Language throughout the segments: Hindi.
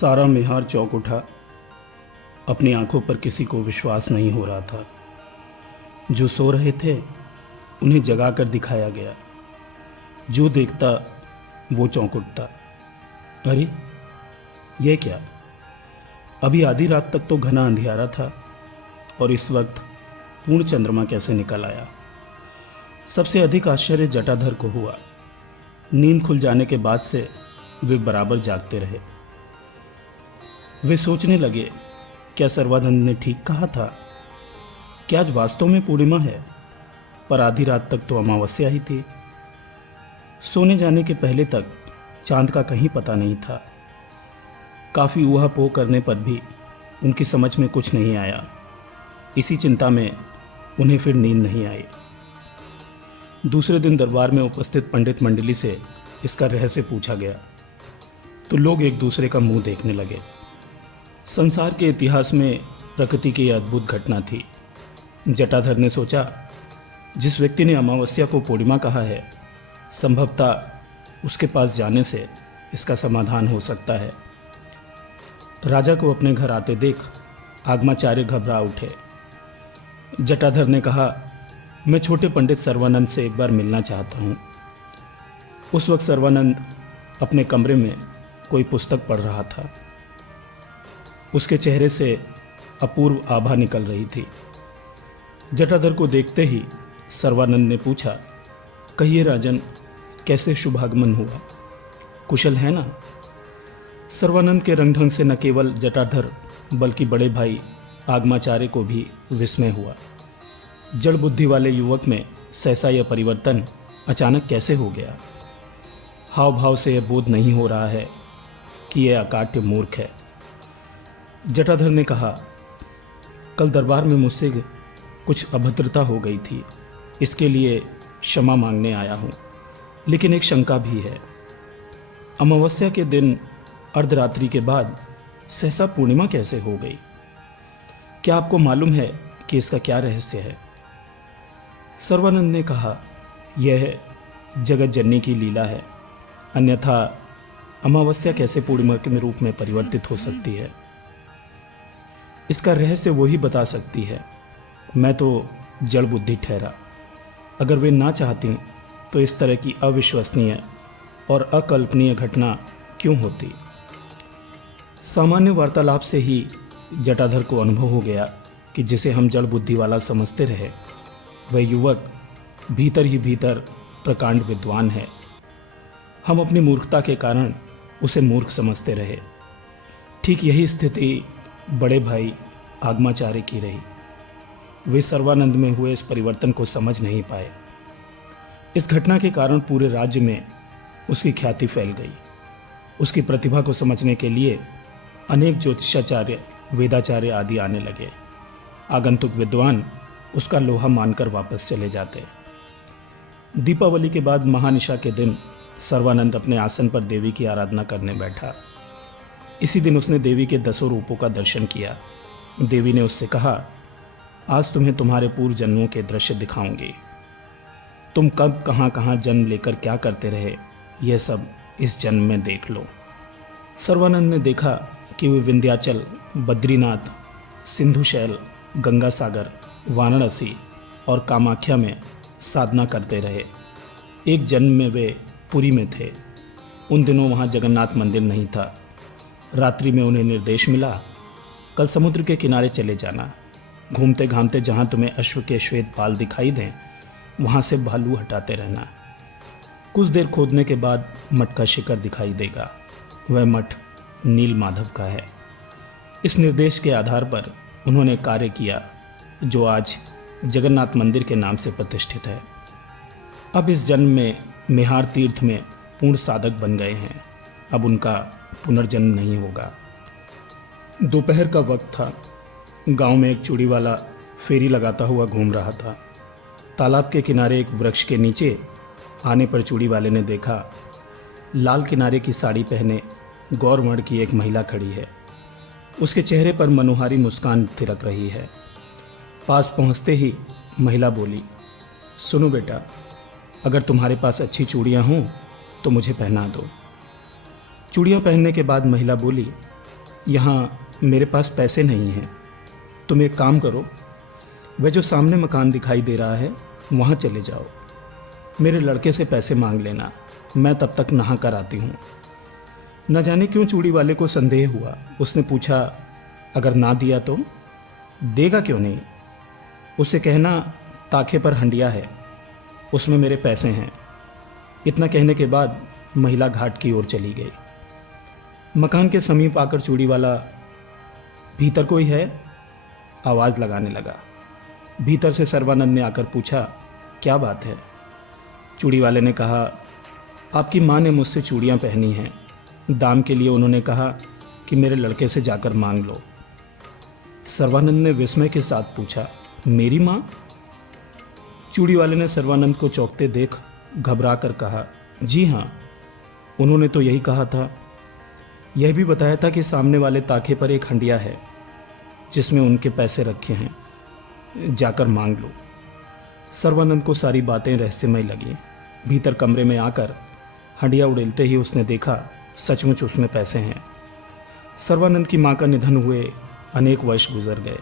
सारा मेहार चौंक उठा। अपनी आंखों पर किसी को विश्वास नहीं हो रहा था। जो सो रहे थे उन्हें जगाकर दिखाया गया। जो देखता वो चौंक उठता। अरे यह क्या? अभी आधी रात तक तो घना अंधियारा था और इस वक्त पूर्ण चंद्रमा कैसे निकल आया? सबसे अधिक आश्चर्य जटाधर को हुआ। नींद खुल जाने के बाद से वे बराबर जागते रहे। वे सोचने लगे, क्या सर्वानंद ने ठीक कहा था? क्या आज वास्तव में पूर्णिमा है? पर आधी रात तक तो अमावस्या ही थी। सोने जाने के पहले तक चांद का कहीं पता नहीं था। काफ़ी ऊहापोह करने पर भी उनकी समझ में कुछ नहीं आया। इसी चिंता में उन्हें फिर नींद नहीं आई। दूसरे दिन दरबार में उपस्थित पंडित मंडली से इसका रहस्य पूछा गया तो लोग एक दूसरे का मुंह देखने लगे। संसार के इतिहास में प्रकृति की यह अद्भुत घटना थी। जटाधर ने सोचा, जिस व्यक्ति ने अमावस्या को पूर्णिमा कहा है, संभवतः उसके पास जाने से इसका समाधान हो सकता है। राजा को अपने घर आते देख आगमाचार्य घबरा उठे। जटाधर ने कहा, मैं छोटे पंडित सर्वानंद से एक बार मिलना चाहता हूँ। उस वक्त सर्वानंद अपने कमरे में कोई पुस्तक पढ़ रहा था। उसके चेहरे से अपूर्व आभा निकल रही थी। जटाधर को देखते ही सर्वानंद ने पूछा, कहिए राजन, कैसे शुभागमन हुआ? कुशल है ना? सर्वानंद के रंग ढंग से न केवल जटाधर बल्कि बड़े भाई आगमाचार्य को भी विस्मय हुआ। जड़ बुद्धि वाले युवक में सहसा यह परिवर्तन अचानक कैसे हो गया? हाव भाव से यह बोध नहीं हो रहा है कि यह अकाट्य मूर्ख है। जटाधर ने कहा, कल दरबार में मुझसे कुछ अभद्रता हो गई थी, इसके लिए क्षमा मांगने आया हूँ। लेकिन एक शंका भी है। अमावस्या के दिन अर्धरात्रि के बाद सहसा पूर्णिमा कैसे हो गई? क्या आपको मालूम है कि इसका क्या रहस्य है? सर्वानंद ने कहा, यह जगत जननी की लीला है, अन्यथा अमावस्या कैसे पूर्णिमा के रूप में परिवर्तित हो सकती है? इसका रहस्य वो ही बता सकती है। मैं तो जड़ बुद्धि ठहरा। अगर वे ना चाहती तो इस तरह की अविश्वसनीय और अकल्पनीय घटना क्यों होती? सामान्य वार्तालाप से ही जटाधर को अनुभव हो गया कि जिसे हम जड़ बुद्धि वाला समझते रहे, वह युवक भीतर ही भीतर प्रकांड विद्वान है। हम अपनी मूर्खता के कारण उसे मूर्ख समझते रहे। ठीक यही स्थिति बड़े भाई आगमाचार्य की रही। वे सर्वानंद में हुए इस परिवर्तन को समझ नहीं पाए। इस घटना के कारण पूरे राज्य में उसकी ख्याति फैल गई। उसकी प्रतिभा को समझने के लिए अनेक ज्योतिषाचार्य, वेदाचार्य आदि आने लगे। आगंतुक विद्वान उसका लोहा मानकर वापस चले जाते। दीपावली के बाद महानिशा के दिन सर्वानंद अपने आसन पर देवी की आराधना करने बैठा। इसी दिन उसने देवी के 10 रूपों का दर्शन किया। देवी ने उससे कहा, आज तुम्हें तुम्हारे पूर्व जन्मों के दृश्य दिखाऊंगी। तुम कब कहाँ जन्म लेकर क्या करते रहे, यह सब इस जन्म में देख लो। सर्वानंद ने देखा कि वे विंध्याचल, बद्रीनाथ, सिंधु शैल, गंगा सागर, वाराणसी और कामाख्या में साधना करते रहे। एक जन्म में वे पुरी में थे। उन दिनों वहाँ जगन्नाथ मंदिर नहीं था। रात्रि में उन्हें निर्देश मिला, कल समुद्र के किनारे चले जाना। घूमते घामते जहाँ तुम्हें अश्व के श्वेत बाल दिखाई दें, वहाँ से भालू हटाते रहना। कुछ देर खोदने के बाद मठ का शिखर दिखाई देगा। वह मठ नील माधव का है। इस निर्देश के आधार पर उन्होंने कार्य किया जो आज जगन्नाथ मंदिर के नाम से प्रतिष्ठित है। अब इस जन्म में मेहार तीर्थ में पूर्ण साधक बन गए हैं। अब उनका पुनर्जन्म नहीं होगा। दोपहर का वक्त था। गांव में एक चूड़ी वाला फेरी लगाता हुआ घूम रहा था। तालाब के किनारे एक वृक्ष के नीचे आने पर चूड़ी वाले ने देखा, लाल किनारे की साड़ी पहने गौर वर्ण की एक महिला खड़ी है। उसके चेहरे पर मनोहारी मुस्कान थिरक रही है। पास पहुंचते ही महिला बोली, सुनो बेटा, अगर तुम्हारे पास अच्छी चूड़ियाँ हों तो मुझे पहना दो। चूड़ियाँ पहनने के बाद महिला बोली, यहाँ मेरे पास पैसे नहीं हैं। तुम एक काम करो, वह जो सामने मकान दिखाई दे रहा है वहाँ चले जाओ। मेरे लड़के से पैसे मांग लेना, मैं तब तक नहा कर आती हूँ। न जाने क्यों चूड़ी वाले को संदेह हुआ। उसने पूछा, अगर ना दिया तो? देगा क्यों नहीं, उससे कहना ताखे पर हंडिया है, उसमें मेरे पैसे हैं। इतना कहने के बाद महिला घाट की ओर चली गई। मकान के समीप आकर चूड़ी वाला, भीतर कोई है? आवाज़ लगाने लगा। भीतर से सर्वानंद ने आकर पूछा, क्या बात है? चूड़ी वाले ने कहा, आपकी माँ ने मुझसे चूड़ियाँ पहनी हैं, दाम के लिए उन्होंने कहा कि मेरे लड़के से जाकर मांग लो। सर्वानंद ने विस्मय के साथ पूछा, मेरी माँ? चूड़ी वाले ने सर्वानंद को चौंकते देख घबरा कर कहा, जी हाँ, उन्होंने तो यही कहा था। यह भी बताया था कि सामने वाले ताखे पर एक हंडिया है जिसमें उनके पैसे रखे हैं, जाकर मांग लो। सर्वानंद को सारी बातें रहस्यमय लगी। भीतर कमरे में आकर हंडिया उड़ेलते ही उसने देखा सचमुच उसमें पैसे हैं। सर्वानंद की माँ का निधन हुए अनेक वर्ष गुजर गए।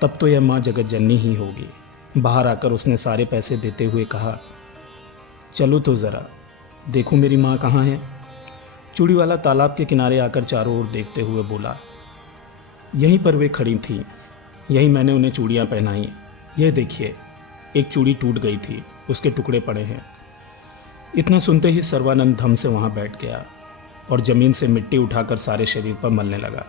तब तो यह माँ जगत जननी ही होगी। बाहर आकर उसने सारे पैसे देते हुए कहा, चलो तो ज़रा देखो मेरी माँ कहाँ है। चूड़ी वाला तालाब के किनारे आकर चारों ओर देखते हुए बोला, यहीं पर वे खड़ी थीं, यहीं मैंने उन्हें चूड़ियाँ पहनाई। यह देखिए, एक चूड़ी टूट गई थी, उसके टुकड़े पड़े हैं। इतना सुनते ही सर्वानंद धम से वहाँ बैठ गया और ज़मीन से मिट्टी उठाकर सारे शरीर पर मलने लगा।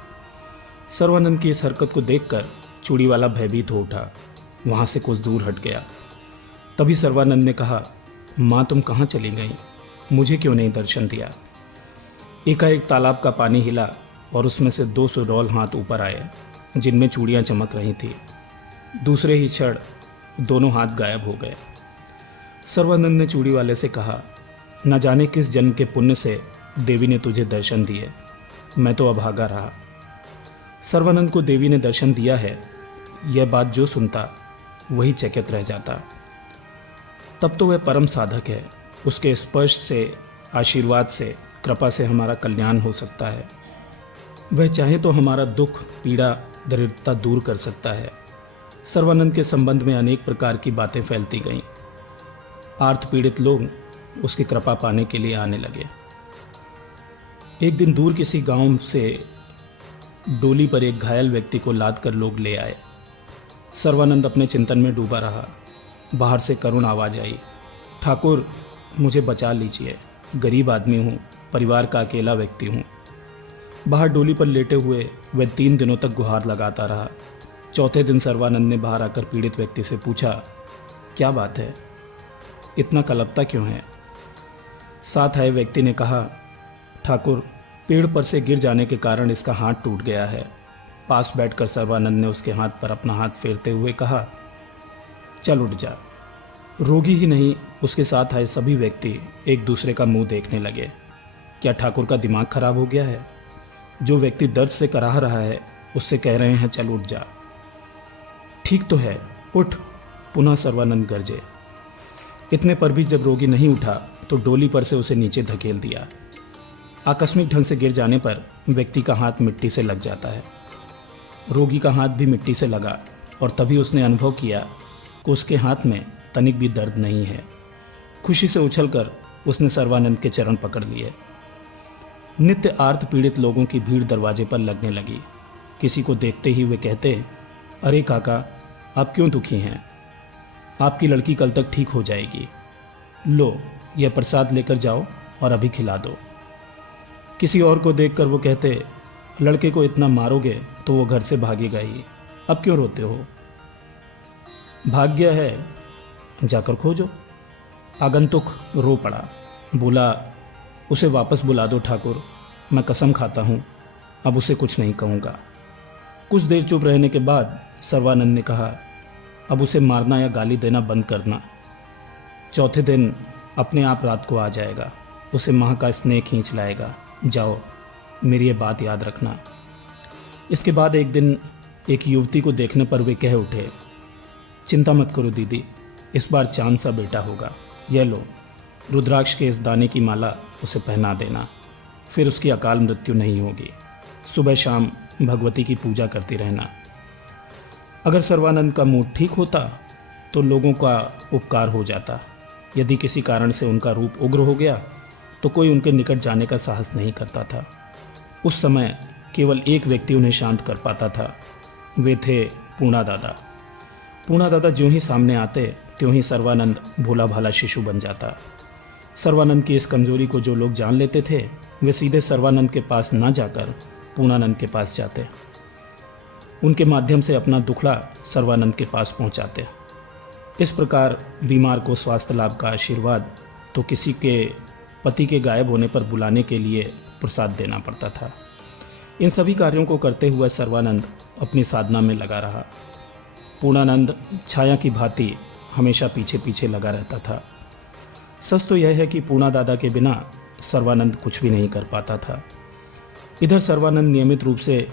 सर्वानंद की इस हरकत को देखकर चूड़ी वाला भयभीत हो उठा, वहाँ से कुछ दूर हट गया। तभी सर्वानंद ने कहा, माँ तुम कहाँ चली गई, मुझे क्यों नहीं दर्शन दिया? एकाएक तालाब का पानी हिला और उसमें से 2 सुडौल हाथ ऊपर आए जिनमें चूड़ियाँ चमक रही थी। दूसरे ही क्षण दोनों हाथ गायब हो गए। सर्वानंद ने चूड़ी वाले से कहा, न जाने किस जन्म के पुण्य से देवी ने तुझे दर्शन दिए, मैं तो अभागा रहा। सर्वानंद को देवी ने दर्शन दिया है, यह बात जो सुनता वही चकित रह जाता। तब तो वह परम साधक है, उसके स्पर्श से, आशीर्वाद से, कृपा से हमारा कल्याण हो सकता है। वह चाहे तो हमारा दुख, पीड़ा, दरिद्रता दूर कर सकता है। सर्वानंद के संबंध में अनेक प्रकार की बातें फैलती गईं। आर्त पीड़ित लोग उसकी कृपा पाने के लिए आने लगे। एक दिन दूर किसी गांव से डोली पर एक घायल व्यक्ति को लाद कर लोग ले आए। सर्वानंद अपने चिंतन में डूबा रहा। बाहर से करुण आवाज आई, ठाकुर मुझे बचा लीजिए, गरीब आदमी हूँ, परिवार का अकेला व्यक्ति हूँ। बाहर डोली पर लेटे हुए वह 3 दिनों तक गुहार लगाता रहा। चौथे दिन सर्वानंद ने बाहर आकर पीड़ित व्यक्ति से पूछा, क्या बात है, इतना कलपता क्यों है? साथ आए व्यक्ति ने कहा, ठाकुर पेड़ पर से गिर जाने के कारण इसका हाथ टूट गया है। पास बैठकर सर्वानंद ने उसके हाथ पर अपना हाथ फेरते हुए कहा, चल उठ जा। रोगी ही नहीं, उसके साथ आए सभी व्यक्ति एक दूसरे का मुंह देखने लगे। क्या ठाकुर का दिमाग खराब हो गया है? जो व्यक्ति दर्द से कराह रहा है उससे कह रहे हैं चल उठ जा। ठीक तो है, उठ, पुनः सर्वानंद गरजे। इतने पर भी जब रोगी नहीं उठा तो डोली पर से उसे नीचे धकेल दिया। आकस्मिक ढंग से गिर जाने पर व्यक्ति का हाथ मिट्टी से लग जाता है। रोगी का हाथ भी मिट्टी से लगा और तभी उसने अनुभव किया कि उसके हाथ में तनिक भी दर्द नहीं है। खुशी से उछलकर उसने सर्वानंद के चरण पकड़ लिए। नित्य आर्त पीड़ित लोगों की भीड़ दरवाजे पर लगने लगी। किसी को देखते ही वे कहते, अरे काका, आप क्यों दुखी हैं? आपकी लड़की कल तक ठीक हो जाएगी। लो, यह प्रसाद लेकर जाओ और अभी खिला दो। किसी और को देखकर वो कहते, लड़के को इतना मारोगे तो वो घर से भागेगा ही, अब क्यों रोते हो? भाग गया है, जाकर खोजो। आगंतुक रो पड़ा, बोला, उसे वापस बुला दो ठाकुर, मैं कसम खाता हूँ अब उसे कुछ नहीं कहूँगा। कुछ देर चुप रहने के बाद सर्वानंद ने कहा, अब उसे मारना या गाली देना बंद करना। चौथे दिन अपने आप रात को आ जाएगा, उसे माँ का स्नेह खींच लाएगा। जाओ, मेरी ये बात याद रखना। इसके बाद एक दिन एक युवती को देखने पर वे कह उठे, चिंता मत करो दीदी, इस बार चांद सा बेटा होगा। यह लो, रुद्राक्ष के इस दाने की माला उसे पहना देना, फिर उसकी अकाल मृत्यु नहीं होगी। सुबह शाम भगवती की पूजा करती रहना। अगर सर्वानंद का मूड ठीक होता तो लोगों का उपकार हो जाता। यदि किसी कारण से उनका रूप उग्र हो गया तो कोई उनके निकट जाने का साहस नहीं करता था। उस समय केवल एक व्यक्ति उन्हें शांत कर पाता था, वे थे पूना दादा। पूना दादा ज्यों ही सामने आते त्यों ही सर्वानंद भोला भाला शिशु बन जाता। सर्वानंद की इस कमजोरी को जो लोग जान लेते थे वे सीधे सर्वानंद के पास न जाकर पूर्णानंद के पास जाते, उनके माध्यम से अपना दुखड़ा सर्वानंद के पास पहुंचाते। इस प्रकार बीमार को स्वास्थ्य लाभ का आशीर्वाद तो किसी के पति के गायब होने पर बुलाने के लिए प्रसाद देना पड़ता था। इन सभी कार्यों को करते हुए सर्वानंद अपनी साधना में लगा रहा। पूर्णानंद छाया की भांति हमेशा पीछे पीछे लगा रहता था। सच तो यह है कि पूना दादा के बिना सर्वानंद कुछ भी नहीं कर पाता था। इधर सर्वानंद नियमित रूप से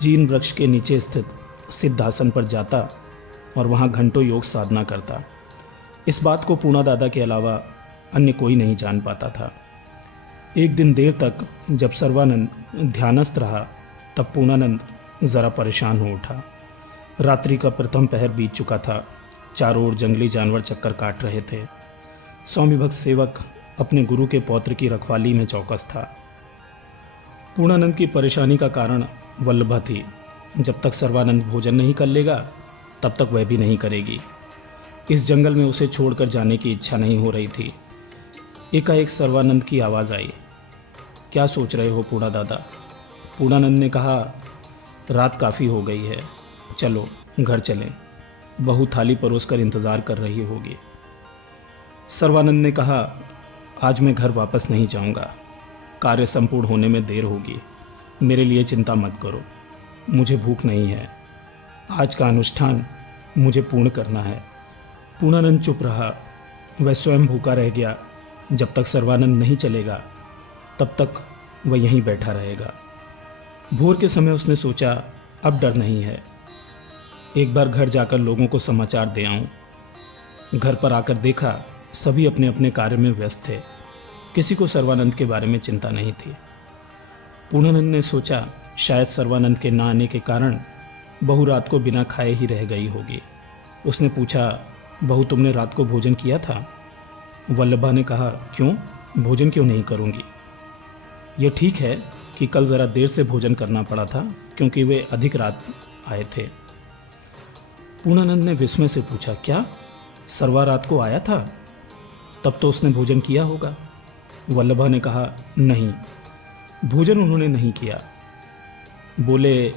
जीन वृक्ष के नीचे स्थित सिद्धासन पर जाता और वहाँ घंटों योग साधना करता। इस बात को पूना दादा के अलावा अन्य कोई नहीं जान पाता था। एक दिन देर तक जब सर्वानंद ध्यानस्थ रहा तब पूर्णानंद ज़रा परेशान हो उठा। रात्रि का प्रथम पहर बीत चुका था। चारों ओर जंगली जानवर चक्कर काट रहे थे। स्वामी भक्त सेवक अपने गुरु के पौत्र की रखवाली में चौकस था। पूर्णानंद की परेशानी का कारण वल्लभा थी। जब तक सर्वानंद भोजन नहीं कर लेगा तब तक वह भी नहीं करेगी। इस जंगल में उसे छोड़कर जाने की इच्छा नहीं हो रही थी। एकाएक सर्वानंद की आवाज़ आई, क्या सोच रहे हो पूना दादा? पूर्णानंद ने कहा, रात काफ़ी हो गई है, चलो घर चलें, बहू थाली परोसकर इंतज़ार कर रही होगी। सर्वानंद ने कहा, आज मैं घर वापस नहीं जाऊंगा, कार्य संपूर्ण होने में देर होगी, मेरे लिए चिंता मत करो, मुझे भूख नहीं है, आज का अनुष्ठान मुझे पूर्ण करना है। पूर्णानंद चुप रहा। वह स्वयं भूखा रह गया। जब तक सर्वानंद नहीं चलेगा तब तक वह यहीं बैठा रहेगा। भोर के समय उसने सोचा, अब डर नहीं है, एक बार घर जाकर लोगों को समाचार दे आऊं। घर पर आकर देखा सभी अपने अपने कार्य में व्यस्त थे, किसी को सर्वानंद के बारे में चिंता नहीं थी। पूर्णानंद ने सोचा शायद सर्वानंद के ना आने के कारण बहू रात को बिना खाए ही रह गई होगी। उसने पूछा, बहू तुमने रात को भोजन किया था? वल्लभा ने कहा, क्यों, भोजन क्यों नहीं करूँगी? यह ठीक है कि कल ज़रा देर से भोजन करना पड़ा था क्योंकि वे अधिक रात आए थे। पूर्णानंद ने विस्मय से पूछा, क्या सर्वा रात को आया था? तब तो उसने भोजन किया होगा। वल्लभा ने कहा, नहीं, भोजन उन्होंने नहीं किया। बोले,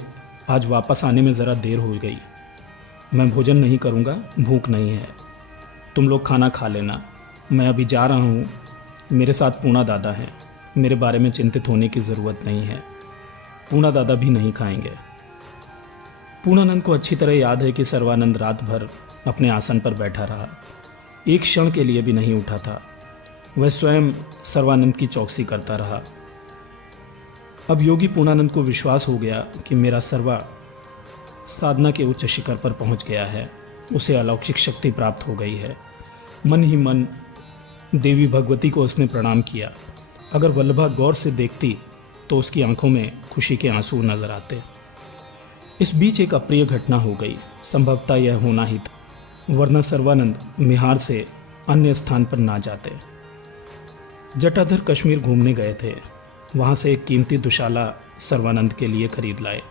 आज वापस आने में ज़रा देर हो गई, मैं भोजन नहीं करूँगा, भूख नहीं है, तुम लोग खाना खा लेना, मैं अभी जा रहा हूँ, मेरे साथ पूना दादा हैं, मेरे बारे में चिंतित होने की ज़रूरत नहीं है, पूना दादा भी नहीं खाएंगे। पूर्णानंद को अच्छी तरह याद है कि सर्वानंद रात भर अपने आसन पर बैठा रहा, एक क्षण के लिए भी नहीं उठा था। वह स्वयं सर्वानंद की चौकसी करता रहा। अब योगी पूर्णानंद को विश्वास हो गया कि मेरा सर्वा साधना के उच्च शिखर पर पहुंच गया है, उसे अलौकिक शक्ति प्राप्त हो गई है। मन ही मन देवी भगवती को उसने प्रणाम किया। अगर वल्लभा गौर से देखती तो उसकी आंखों में खुशी के आंसू नजर आते। इस बीच एक अप्रिय घटना हो गई। संभवतः यह होना ही था, वरना सर्वानंद मिहार से अन्य स्थान पर ना जाते। जटाधर कश्मीर घूमने गए थे, वहाँ से एक कीमती दुशाला सर्वानंद के लिए खरीद लाए।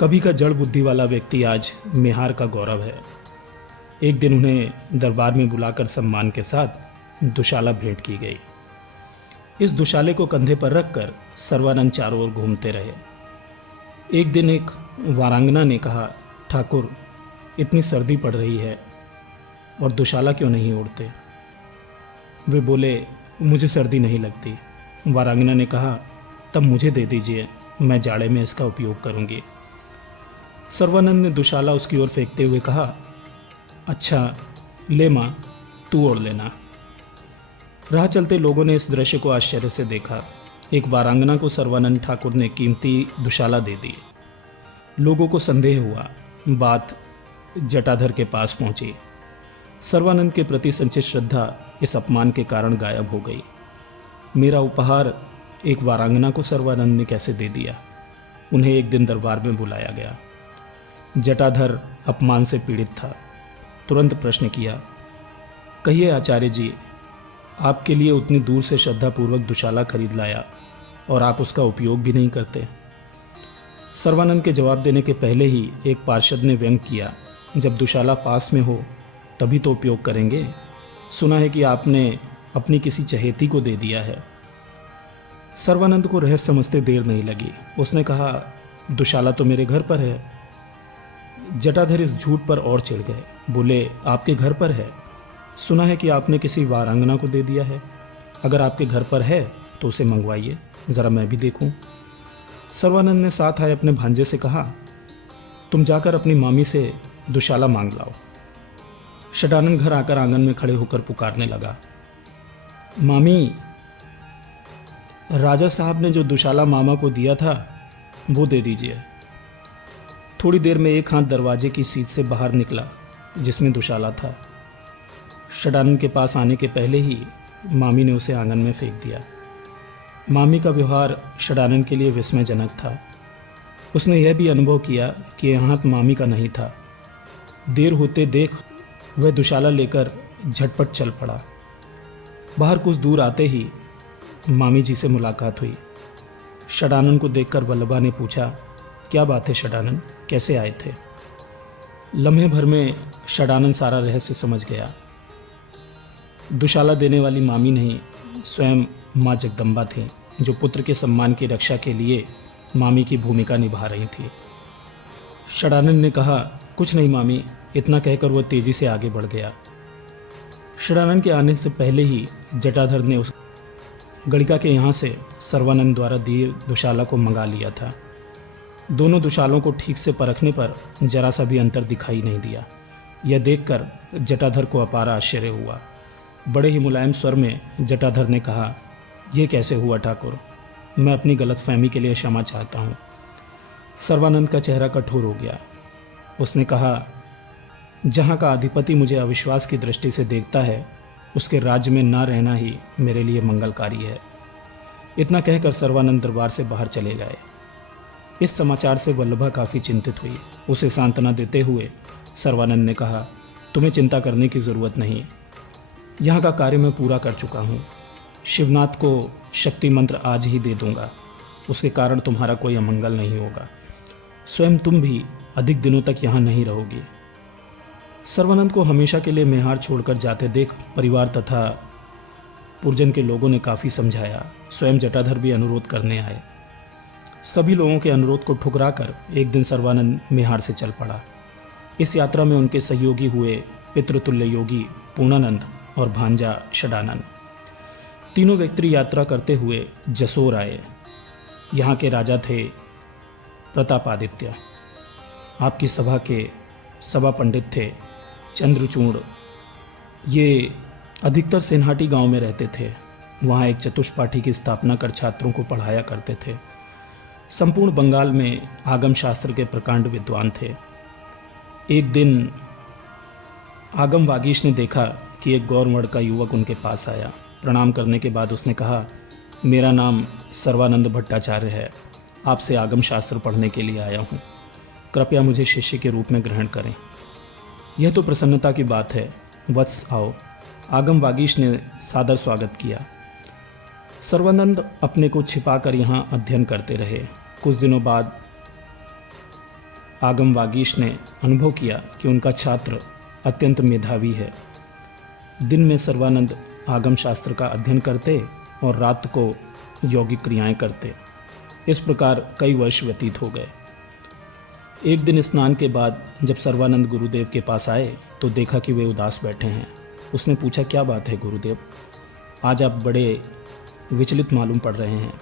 कभी का जड़ बुद्धि वाला व्यक्ति आज मिहार का गौरव है। एक दिन उन्हें दरबार में बुलाकर सम्मान के साथ दुशाला भेंट की गई। इस दुशाले को कंधे पर रखकर सर्वानंद चारों ओर घूमते रहे। एक दिन एक वारांगना ने कहा, ठाकुर, इतनी सर्दी पड़ रही है और दुशाला क्यों नहीं ओढ़ते? वे बोले, मुझे सर्दी नहीं लगती। वारांगना ने कहा, तब मुझे दे दीजिए, मैं जाड़े में इसका उपयोग करूंगी। सर्वानंद ने दुशाला उसकी ओर फेंकते हुए कहा, अच्छा ले माँ, तू ओढ़ लेना। राह चलते लोगों ने इस दृश्य को आश्चर्य से देखा। एक वारांगना को सर्वानंद ठाकुर ने कीमती दुशाला दे दी। लोगों को संदेह हुआ। बात जटाधर के पास पहुंची। सर्वानंद के प्रति संचित श्रद्धा इस अपमान के कारण गायब हो गई। मेरा उपहार एक वारांगना को सर्वानंद ने कैसे दे दिया। उन्हें एक दिन दरबार में बुलाया गया। जटाधर अपमान से पीड़ित था। तुरंत प्रश्न किया, कहिए आचार्य जी, आपके लिए उतनी दूर से श्रद्धापूर्वक दुशाला खरीद लाया और आप उसका उपयोग भी नहीं करते। सर्वानंद के जवाब देने के पहले ही एक पार्षद ने व्यंग किया, जब दुशाला पास में हो तभी तो उपयोग करेंगे। सुना है कि आपने अपनी किसी चहेती को दे दिया है। सर्वानंद को रहस्य समझते देर नहीं लगी। उसने कहा, दुशाला तो मेरे घर पर है। जटाधर इस झूठ पर और चिढ़ गए। बोले, आपके घर पर है? सुना है कि आपने किसी वारांगना को दे दिया है। अगर आपके घर पर है तो उसे मंगवाइए, ज़रा मैं भी देखूं। सर्वानंद ने साथ आए अपने भांजे से कहा, तुम जाकर अपनी मामी से दुशाला मांग लाओ। षडानंद घर आकर आंगन में खड़े होकर पुकारने लगा, मामी, राजा साहब ने जो दुशाला मामा को दिया था वो दे दीजिए। थोड़ी देर में एक हाथ दरवाजे की सीट से बाहर निकला जिसमें दुशाला था। षडानंद के पास आने के पहले ही मामी ने उसे आंगन में फेंक दिया। मामी का व्यवहार षडानंद के लिए विस्मयजनक था। उसने यह भी अनुभव किया कि यह हाथ मामी का नहीं था। देर होते देख वह दुशाला लेकर झटपट चल पड़ा। बाहर कुछ दूर आते ही मामी जी से मुलाकात हुई। षडानंद को देखकर वल्लभा ने पूछा, क्या बात है षडानंद, कैसे आए थे? लम्हे भर में षडानंद सारा रहस्य समझ गया। दुशाला देने वाली मामी नहीं, स्वयं माँ जगदम्बा थीं, जो पुत्र के सम्मान की रक्षा के लिए मामी की भूमिका निभा रही थी। षडानंद ने कहा, कुछ नहीं मामी। इतना कहकर वह तेजी से आगे बढ़ गया। षडानंद के आने से पहले ही जटाधर ने उस गणिका के यहाँ से सर्वानंद द्वारा दिए दुशाला को मंगा लिया था। दोनों दुशालों को ठीक से परखने पर जरा सा भी अंतर दिखाई नहीं दिया। यह देखकर जटाधर को अपार आश्चर्य हुआ। बड़े ही मुलायम स्वर में जटाधर ने कहा, यह कैसे हुआ ठाकुर? मैं अपनी गलतफहमी के लिए क्षमा चाहता हूँ। सर्वानंद का चेहरा कठोर हो गया। उसने कहा, जहाँ का अधिपति मुझे अविश्वास की दृष्टि से देखता है, उसके राज्य में ना रहना ही मेरे लिए मंगलकारी है। इतना कहकर सर्वानंद दरबार से बाहर चले गए। इस समाचार से वल्लभा काफ़ी चिंतित हुई। उसे सांत्वना देते हुए सर्वानंद ने कहा, तुम्हें चिंता करने की ज़रूरत नहीं। यहाँ का कार्य मैं पूरा कर चुका हूँ। शिवनाथ को शक्ति मंत्र आज ही दे दूंगा। उसके कारण तुम्हारा कोई अमंगल नहीं होगा। स्वयं तुम भी अधिक दिनों तक यहाँ नहीं रहोगी। सर्वानंद को हमेशा के लिए मेहार छोड़कर जाते देख परिवार तथा पुरजन के लोगों ने काफ़ी समझाया। स्वयं जटाधर भी अनुरोध करने आए। सभी लोगों के अनुरोध को ठुकराकर एक दिन सर्वानंद मेहार से चल पड़ा। इस यात्रा में उनके सहयोगी हुए पितृतुल्य योगी पूर्णानंद और भांजा षडानंद। तीनों व्यक्ति यात्रा करते हुए जसोर आए। यहाँ के राजा थे प्रतापादित्य। आपकी सभा के सभा पंडित थे चंद्रचूड़। ये अधिकतर सेन्हाटी गांव में रहते थे। वहाँ एक चतुष्पाठी की स्थापना कर छात्रों को पढ़ाया करते थे। संपूर्ण बंगाल में आगम शास्त्र के प्रकांड विद्वान थे। एक दिन आगम वागीश ने देखा कि एक गौरवर्ण का युवक उनके पास आया। प्रणाम करने के बाद उसने कहा, मेरा नाम सर्वानंद भट्टाचार्य है। आपसे आगम शास्त्र पढ़ने के लिए आया हूँ। कृपया मुझे शिष्य के रूप में ग्रहण करें। यह तो प्रसन्नता की बात है। वत्स आओ। आगम वागीश ने सादर स्वागत किया। सर्वानंद अपने को छिपाकर यहाँ अध्ययन करते रहे। कुछ दिनों बाद आगम वागीश ने अनुभव किया कि उनका छात्र अत्यंत मेधावी है। दिन में सर्वानंद आगम शास्त्र का अध्ययन करते और रात को यौगिक क्रियाएं करते। इस प्रकार कई वर्ष व्यतीत हो गए। एक दिन स्नान के बाद जब सर्वानंद गुरुदेव के पास आए तो देखा कि वे उदास बैठे हैं। उसने पूछा, क्या बात है गुरुदेव, आज आप बड़े विचलित मालूम पड़ रहे हैं।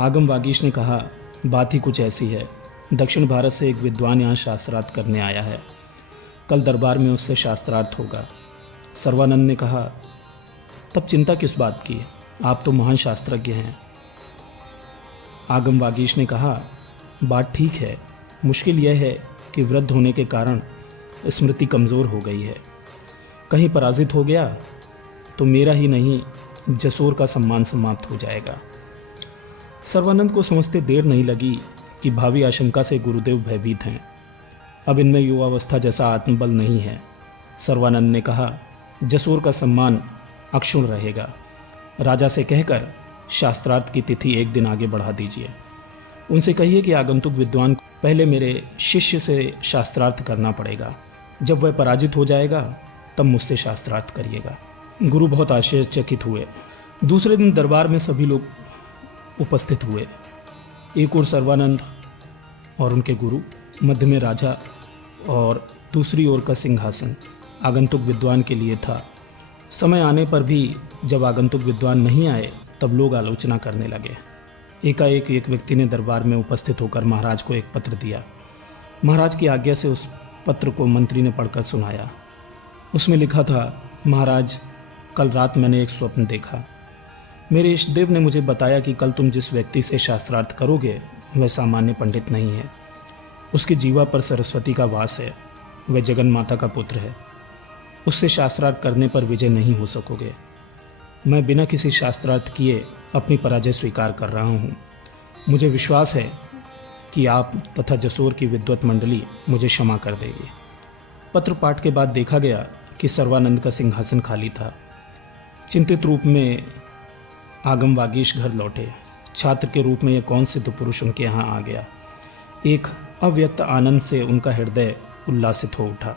आगम वागीश ने कहा, बात ही कुछ ऐसी है। दक्षिण भारत से एक विद्वान यहाँ शास्त्रार्थ करने आया है। कल दरबार में उससे शास्त्रार्थ होगा। सर्वानंद ने कहा, तब चिंता किस बात की, आप तो महान शास्त्रज्ञ हैं। आगम वागीश ने कहा, बात ठीक है, मुश्किल यह है कि वृद्ध होने के कारण स्मृति कमज़ोर हो गई है। कहीं पराजित हो गया तो मेरा ही नहीं जसोर का सम्मान समाप्त हो जाएगा। सर्वानंद को समझते देर नहीं लगी कि भावी आशंका से गुरुदेव भयभीत हैं। अब इनमें युवावस्था जैसा आत्मबल नहीं है। सर्वानंद ने कहा, जसोर का सम्मान अक्षुण्ण रहेगा। राजा से कहकर शास्त्रार्थ की तिथि एक दिन आगे बढ़ा दीजिए। उनसे कहिए कि आगंतुक विद्वान पहले मेरे शिष्य से शास्त्रार्थ करना पड़ेगा। जब वह पराजित हो जाएगा तब मुझसे शास्त्रार्थ करिएगा। गुरु बहुत आश्चर्यचकित हुए। दूसरे दिन दरबार में सभी लोग उपस्थित हुए। एक ओर सर्वानंद और उनके गुरु, मध्य में राजा और दूसरी ओर का सिंहासन आगंतुक विद्वान के लिए था। समय आने पर भी जब आगंतुक विद्वान नहीं आए तब लोग आलोचना करने लगे। एकाएक एक व्यक्ति ने दरबार में उपस्थित होकर महाराज को एक पत्र दिया। महाराज की आज्ञा से उस पत्र को मंत्री ने पढ़कर सुनाया। उसमें लिखा था, महाराज, कल रात मैंने एक स्वप्न देखा। मेरे इष्टदेव ने मुझे बताया कि कल तुम जिस व्यक्ति से शास्त्रार्थ करोगे वह सामान्य पंडित नहीं है। उसकी जीवा पर सरस्वती का वास है। वह जगन माता का पुत्र है। उससे शास्त्रार्थ करने पर विजय नहीं हो सकोगे। मैं बिना किसी शास्त्रार्थ किए अपनी पराजय स्वीकार कर रहा हूँ। मुझे विश्वास है कि आप तथा जसोर की विद्वत मंडली मुझे क्षमा कर देगी। पत्र पाठ के बाद देखा गया कि सर्वानंद का सिंहासन खाली था। चिंतित रूप में आगम वागीश घर लौटे। छात्र के रूप में यह कौन सिद्ध पुरुष उनके यहाँ आ गया। एक अव्यक्त आनंद से उनका हृदय उल्लासित हो उठा।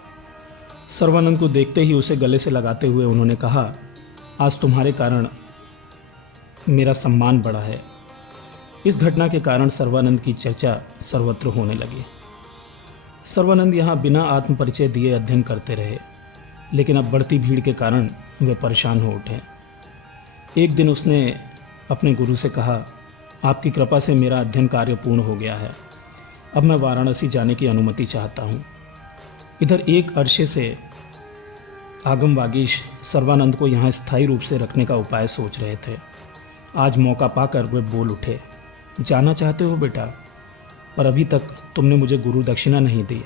सर्वानंद को देखते ही उसे गले से लगाते हुए उन्होंने कहा, आज तुम्हारे कारण मेरा सम्मान बढ़ा है। इस घटना के कारण सर्वानंद की चर्चा सर्वत्र होने लगी। सर्वानंद यहाँ बिना आत्मपरिचय दिए अध्ययन करते रहे, लेकिन अब बढ़ती भीड़ के कारण वे परेशान हो उठे। एक दिन उसने अपने गुरु से कहा, आपकी कृपा से मेरा अध्ययन कार्य पूर्ण हो गया है। अब मैं वाराणसी जाने की अनुमति चाहता हूँ। इधर एक अरसे से आगम वागीश सर्वानंद को यहाँ स्थायी रूप से रखने का उपाय सोच रहे थे। आज मौका पाकर वे बोल उठे, जाना चाहते हो बेटा, पर अभी तक तुमने मुझे गुरु दक्षिणा नहीं दी।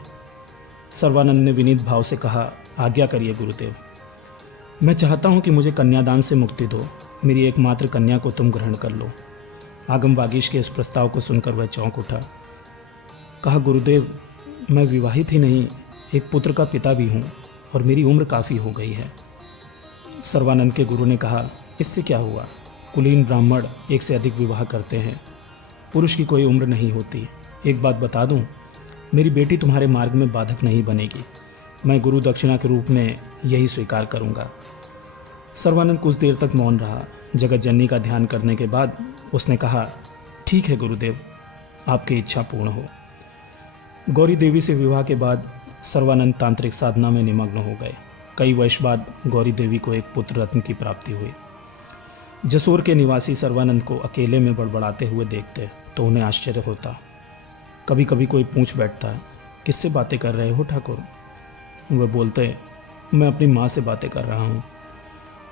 सर्वानंद ने विनीत भाव से कहा, आज्ञा करिए गुरुदेव। मैं चाहता हूँ कि मुझे कन्यादान से मुक्ति दो। मेरी एकमात्र कन्या को तुम ग्रहण कर लो। आगम वागीश के इस प्रस्ताव को सुनकर वह चौंक उठा। कहा, गुरुदेव, मैं विवाहित ही नहीं, एक पुत्र का पिता भी हूँ और मेरी उम्र काफ़ी हो गई है। सर्वानंद के गुरु ने कहा, इससे क्या हुआ? कुलीन ब्राह्मण एक से अधिक विवाह करते हैं। पुरुष की कोई उम्र नहीं होती। एक बात बता दूं, मेरी बेटी तुम्हारे मार्ग में बाधक नहीं बनेगी। मैं गुरु दक्षिणा के रूप में यही स्वीकार करूंगा। सर्वानंद कुछ देर तक मौन रहा। जगत जननी का ध्यान करने के बाद उसने कहा, ठीक है गुरुदेव, आपकी इच्छा पूर्ण हो। गौरी देवी से विवाह के बाद सर्वानंद तांत्रिक साधना में निमग्न हो गए। कई वर्ष बाद गौरी देवी को एक पुत्र रत्न की प्राप्ति हुई। जसोर के निवासी सर्वानंद को अकेले में बड़बड़ाते हुए देखते तो उन्हें आश्चर्य होता। कभी कभी कोई पूछ बैठता, किससे बातें कर रहे हो ठाकुर? वे बोलते, मैं अपनी माँ से बातें कर रहा हूँ।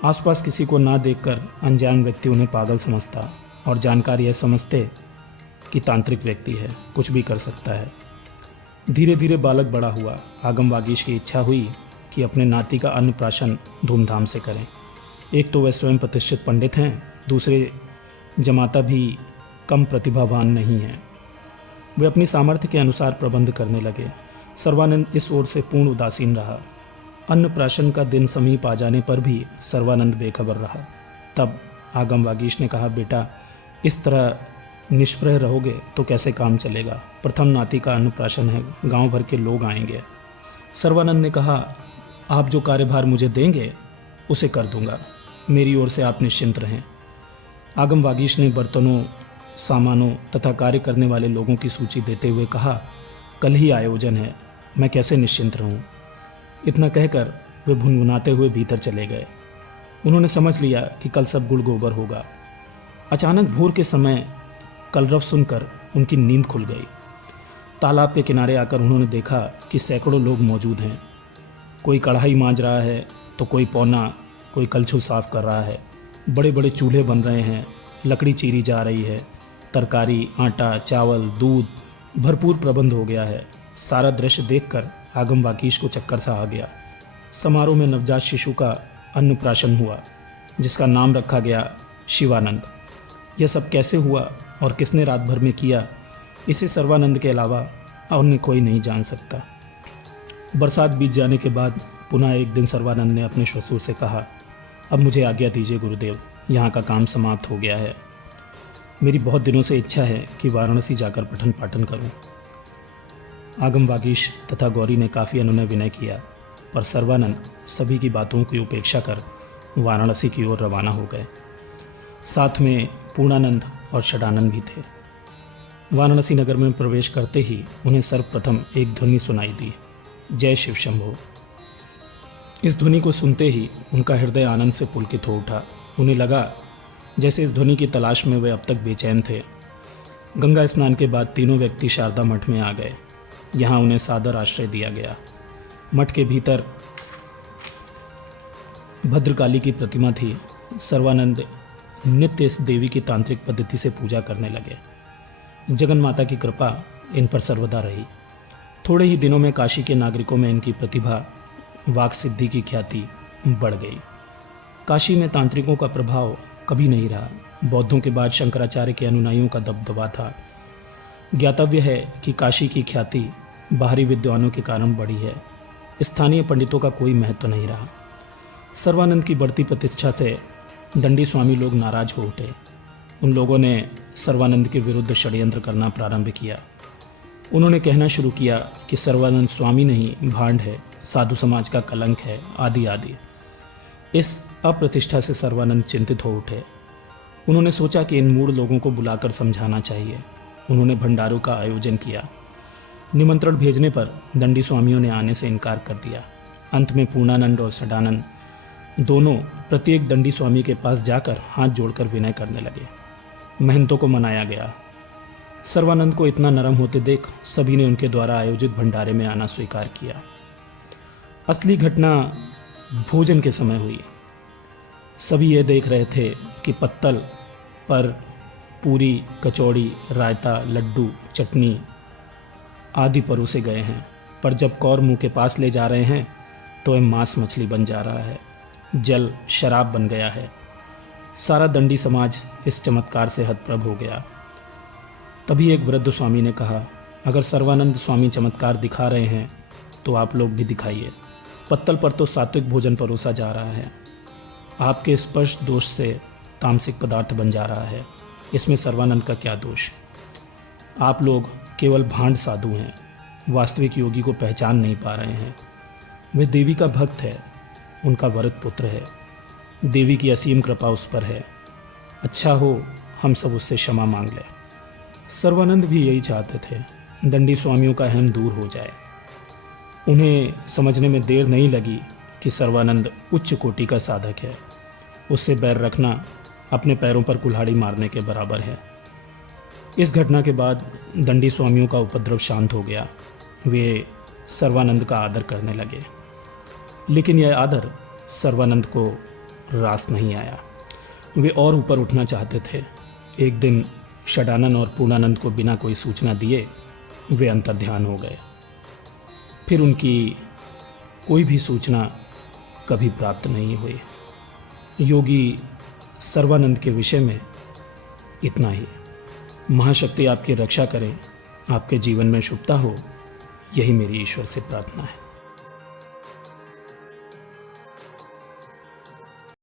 आसपास किसी को ना देखकर अनजान व्यक्ति उन्हें पागल समझता और जानकार यह समझते कि तांत्रिक व्यक्ति है, कुछ भी कर सकता है। धीरे धीरे बालक बड़ा हुआ। आगम वागीश की इच्छा हुई कि अपने नाती का अन्नप्राशन धूमधाम से करें। एक तो वे स्वयं प्रतिष्ठित पंडित हैं, दूसरे जमाता भी कम प्रतिभावान नहीं हैं। वे अपनी सामर्थ्य के अनुसार प्रबंध करने लगे। सर्वानंद इस ओर से पूर्ण उदासीन रहा। अन्नप्राशन का दिन समीप आ जाने पर भी सर्वानंद बेखबर रहा। तब आगम वागीश ने कहा, बेटा, इस तरह निष्प्रह रहोगे तो कैसे काम चलेगा? प्रथम नाती का अन्नप्राशन है, गांव भर के लोग आएंगे। सर्वानंद ने कहा, आप जो कार्यभार मुझे देंगे उसे कर दूंगा। मेरी ओर से आप निश्चिंत रहें। आगम वागीश ने बर्तनों, सामानों तथा कार्य करने वाले लोगों की सूची देते हुए कहा, कल ही आयोजन है, मैं कैसे निश्चिंत रहूं? इतना कहकर वे भुनभुनाते हुए भीतर चले गए। उन्होंने समझ लिया कि कल सब गुड़ गोबर होगा। अचानक भोर के समय कलरव सुनकर उनकी नींद खुल गई। तालाब के किनारे आकर उन्होंने देखा कि सैकड़ों लोग मौजूद हैं। कोई कढ़ाई मांज रहा है तो कोई पौना, कोई कलछुल साफ कर रहा है। बड़े बड़े चूल्हे बन रहे हैं, लकड़ी चीरी जा रही है। तरकारी, आटा, चावल, दूध भरपूर प्रबंध हो गया है। सारा दृश्य देखकर आगम वागीश को चक्कर सा आ गया। समारोह में नवजात शिशु का अन्नप्राशन हुआ। जिसका नाम रखा गया शिवानंद। यह सब कैसे हुआ और किसने रात भर में किया, इसे सर्वानंद के अलावा अन्य कोई नहीं जान सकता। बरसात बीत जाने के बाद पुनः एक दिन सर्वानंद ने अपने ससुर से कहा, अब मुझे आज्ञा दीजिए गुरुदेव, यहाँ का काम समाप्त हो गया है। मेरी बहुत दिनों से इच्छा है कि वाराणसी जाकर पठन पाठन करूं। आगम वागीश तथा गौरी ने काफ़ी अनुनय विनय किया, पर सर्वानंद सभी की बातों की उपेक्षा कर वाराणसी की ओर रवाना हो गए। साथ में पूर्णानंद और षडानंद भी थे। वाराणसी नगर में प्रवेश करते ही उन्हें सर्वप्रथम एक ध्वनि सुनाई दी, जय शिव शंभो। इस ध्वनि को सुनते ही उनका हृदय आनंद से पुलकित हो उठा। उन्हें लगा जैसे इस ध्वनि की तलाश में वे अब तक बेचैन थे। गंगा स्नान के बाद तीनों व्यक्ति शारदा मठ में आ गए। यहाँ उन्हें सादर आश्रय दिया गया। मठ के भीतर भद्रकाली की प्रतिमा थी। सर्वानंद नित्य इस देवी की तांत्रिक पद्धति से पूजा करने लगे। जगन माता की कृपा इन पर सर्वदा रही। थोड़े ही दिनों में काशी के नागरिकों में इनकी प्रतिभा, वाक सिद्धि की ख्याति बढ़ गई। काशी में तांत्रिकों का प्रभाव कभी नहीं रहा। बौद्धों के बाद शंकराचार्य के अनुयायियों का दबदबा था। ज्ञातव्य है कि काशी की ख्याति बाहरी विद्वानों के कारण बढ़ी है। स्थानीय पंडितों का कोई महत्व नहीं रहा। सर्वानंद की बढ़ती प्रतिष्ठा से दंडी स्वामी लोग नाराज हो उठे। उन लोगों ने सर्वानंद के विरुद्ध षड्यंत्र करना प्रारंभ किया। उन्होंने कहना शुरू किया कि सर्वानंद स्वामी नहीं, भांड है, साधु समाज का कलंक है, आदि आदि। इस अप्रतिष्ठा से सर्वानंद चिंतित हो उठे। उन्होंने सोचा कि इन मूढ़ लोगों को बुलाकर समझाना चाहिए। उन्होंने भंडारों का आयोजन किया। निमंत्रण भेजने पर दंडी स्वामियों ने आने से इनकार कर दिया। अंत में पूर्णानंद और षडानंद दोनों प्रत्येक दंडी स्वामी के पास जाकर हाथ जोड़कर विनय करने लगे। महंतों को मनाया गया। सर्वानंद को इतना नरम होते देख सभी ने उनके द्वारा आयोजित भंडारे में आना स्वीकार किया। असली घटना भोजन के समय हुई। सभी ये देख रहे थे कि पत्तल पर पूरी, कचौड़ी, रायता, लड्डू, चटनी आदि परोसे गए हैं, पर जब कौर मुंह के पास ले जा रहे हैं तो यह मांस मछली बन जा रहा है, जल शराब बन गया है। सारा दंडी समाज इस चमत्कार से हतप्रभ हो गया। तभी एक वृद्ध स्वामी ने कहा, अगर सर्वानंद स्वामी चमत्कार दिखा रहे हैं तो आप लोग भी दिखाइए। पत्तल पर तो सात्विक भोजन परोसा जा रहा है, आपके स्पर्श दोष से तामसिक पदार्थ बन जा रहा है। इसमें सर्वानंद का क्या दोष? आप लोग केवल भांड साधु हैं, वास्तविक योगी को पहचान नहीं पा रहे हैं। वे देवी का भक्त है, उनका वरद पुत्र है। देवी की असीम कृपा उस पर है। अच्छा हो हम सब उससे क्षमा मांग लें। सर्वानंद भी यही चाहते थे, दंडी स्वामियों का अहम दूर हो जाए। उन्हें समझने में देर नहीं लगी कि सर्वानंद उच्च कोटि का साधक है। उससे बैर रखना अपने पैरों पर कुल्हाड़ी मारने के बराबर है। इस घटना के बाद दंडी स्वामियों का उपद्रव शांत हो गया। वे सर्वानंद का आदर करने लगे, लेकिन यह आदर सर्वानंद को रास नहीं आया। वे और ऊपर उठना चाहते थे। एक दिन षडानंद और पूर्णानंद को बिना कोई सूचना दिए वे अंतर्ध्यान हो गए। फिर उनकी कोई भी सूचना कभी प्राप्त नहीं हुई। योगी सर्वानंद के विषय में इतना ही। महाशक्ति आपकी रक्षा करे, आपके जीवन में शुभता हो, यही मेरी ईश्वर से प्रार्थना है।